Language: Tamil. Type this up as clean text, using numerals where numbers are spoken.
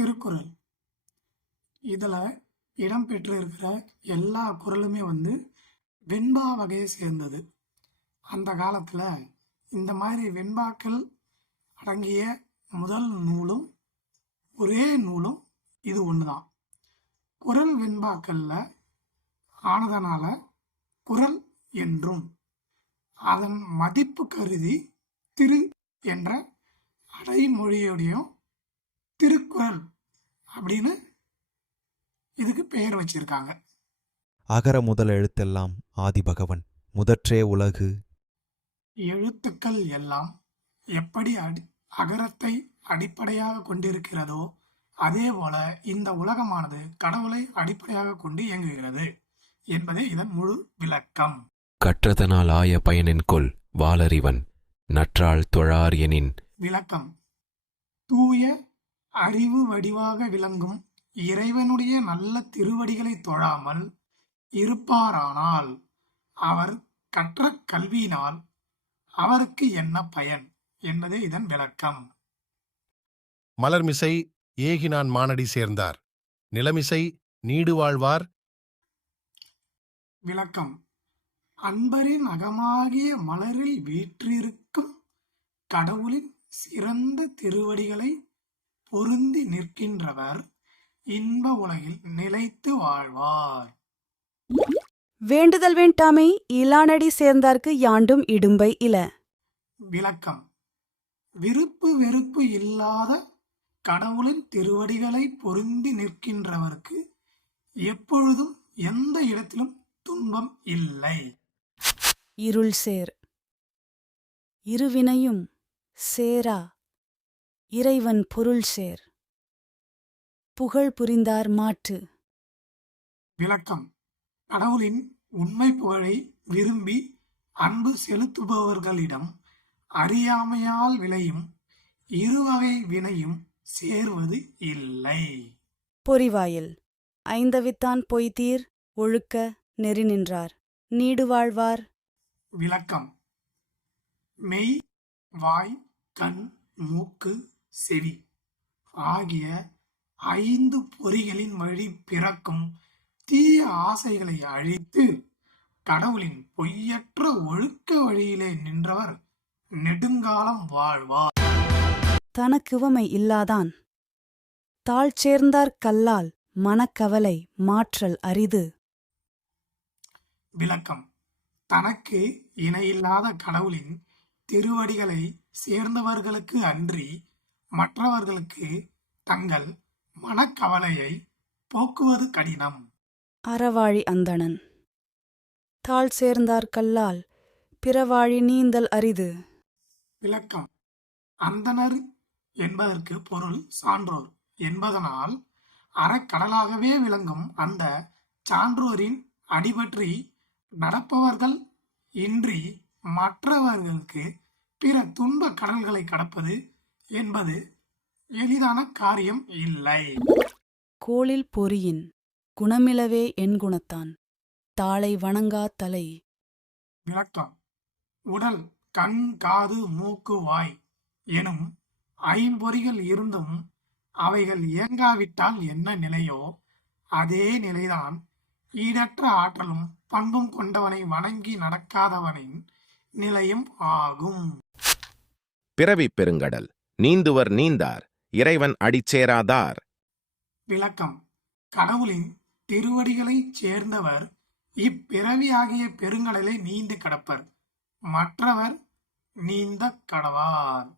திருக்குறள். இதில் இடம்பெற்று இருக்கிற எல்லா குறளுமே வெண்பா வகையை சேர்ந்தது. அந்த காலத்தில் இந்த மாதிரி வெண்பாக்கள் அடங்கிய முதல் நூலும் ஒரே நூலும் இது ஒன்று தான். குறள் வெண்பாக்களில் ஆனதனால குறள் என்றும் அதன் மதிப்பு கருதி திரு என்ற அடைமொழியோடையும் திருக்குறள் அப்படின்னு இதுக்கு பெயர் வச்சிருக்காங்க. அகர முதல் எழுத்தெல்லாம் ஆதிபகவன் முதற்றே உலகு. எழுத்துக்கள் எல்லாம் எப்படி அகரத்தை அடிப்படையாக கொண்டிருக்கிறதோ அதே போல இந்த உலகமானது கடவுளை அடிப்படையாக கொண்டு இயங்குகிறது என்பதே இதன் முழு விளக்கம். கற்றதனால் ஆய பயனென்கொல் வாளறிவன் நற்றாள் தொழார் எனின். விளக்கம்: தூய அறிவு வடிவாக விளங்கும் இறைவனுடைய நல்ல திருவடிகளை தொழாமல் இருப்பாரானால் அவர் கற்ற கல்வியினால் அவருக்கு என்ன பயன் என்பதே இதன் விளக்கம். மலர்மிசை ஏகினான் மானடி சேர்ந்தார், நிலமிசை நீடு வாழ்வார். விளக்கம்: அன்பரின் அகமாகிய மலரில் வீற்றிருக்கும் கடவுளின் சிறந்த திருவடிகளை பொருந்தி நிற்கின்றவர் இன்ப உலகில் நிலைத்து வாழ்வார். வேண்டுதல் வேண்டாமை இலானடி சேர்ந்தார்க்கு யாண்டும் இடும்பை இல. விளக்கம்: விருப்பு வெறுப்பு இல்லாத கடவுளின் திருவடிகளை பொருந்தி நிற்கின்றவருக்கு எப்பொழுதும் எந்த இடத்திலும் துன்பம் இல்லை. இருள் சேர் இருவினையும் சேரா இறைவன் பொருள் சேர் புகழ் புரிந்தார் மாட்டு. விளக்கம்: கடவுளின் உண்மை புகழை விரும்பி அன்பு செலுத்துபவர்களிடம் அறியாமையால் விளையும் இருவகை வினையும் சேர்வது இல்லை. பொறிவாயில் ஐந்தவித்தான் பொய்தீர் ஒழுக்க நெறி நின்றார் நீடு வாழ்வார். விளக்கம்: மெய், வாய், கண், மூக்கு, செவி ஆகிய 5 பொறிகளின் வழி பிறக்கும் தீய ஆசைகளை அழித்து கடவுளின் பொய்யற்ற ஒழுக்க வழியிலே நின்றவர் நெடுங்காலம் வாழ்வார். தனக்குவமை இல்லாதான் தாழ் சேர்ந்தார் கல்லால் மனக்கவலை மாற்றல் அரிது. விளக்கம்: தனக்கு இணையில்லாத கடவுளின் திருவடிகளை சேர்ந்தவர்களுக்கு அன்றி மற்றவர்களுக்கு தங்கள் மனக்கவலையை போக்குவது கடினம். அறவாழி அந்தணன் தாழ் சேர்ந்தார் கல்லால் பிறவாழி நீந்தல் அரிது. விளக்கம்: அந்தணர் என்பதற்கு பொருள் சான்றோர் என்பதனால் அறக்கடலாகவே விளங்கும் அந்த சான்றோரின் அடிபற்றி நடப்பவர்கள் இன்றி மற்றவர்களுக்கு பிற துன்ப கடல்களை கடப்பது என்பது எளிதான காரியம் இல்லை. கோளில் பொறியின் குணமிலவே என் குணத்தான் தாளை வணங்கா தலை. விளக்கம்: உடல், கண், காது, மூக்கு, வாய் எனும் 5 பொறிகள் இருந்தும் அவைகள் இயங்காவிட்டால் என்ன நிலையோ அதே நிலைதான் ஈடற்ற ஆற்றலும் பண்பும் கொண்டவனை வணங்கி நடக்காதவனின் நிலையும் ஆகும். பிறவி பெருங்கடல் நீந்துவர் நீந்தார் இறைவன் அடிச்சேராதார். விளக்கம்: கடவுளின் திருவடிகளைச் சேர்ந்தவர் இப்பிறவி ஆகிய பெருங்கடலை நீந்து கடப்பர், மற்றவர் நீந்த கடவார்.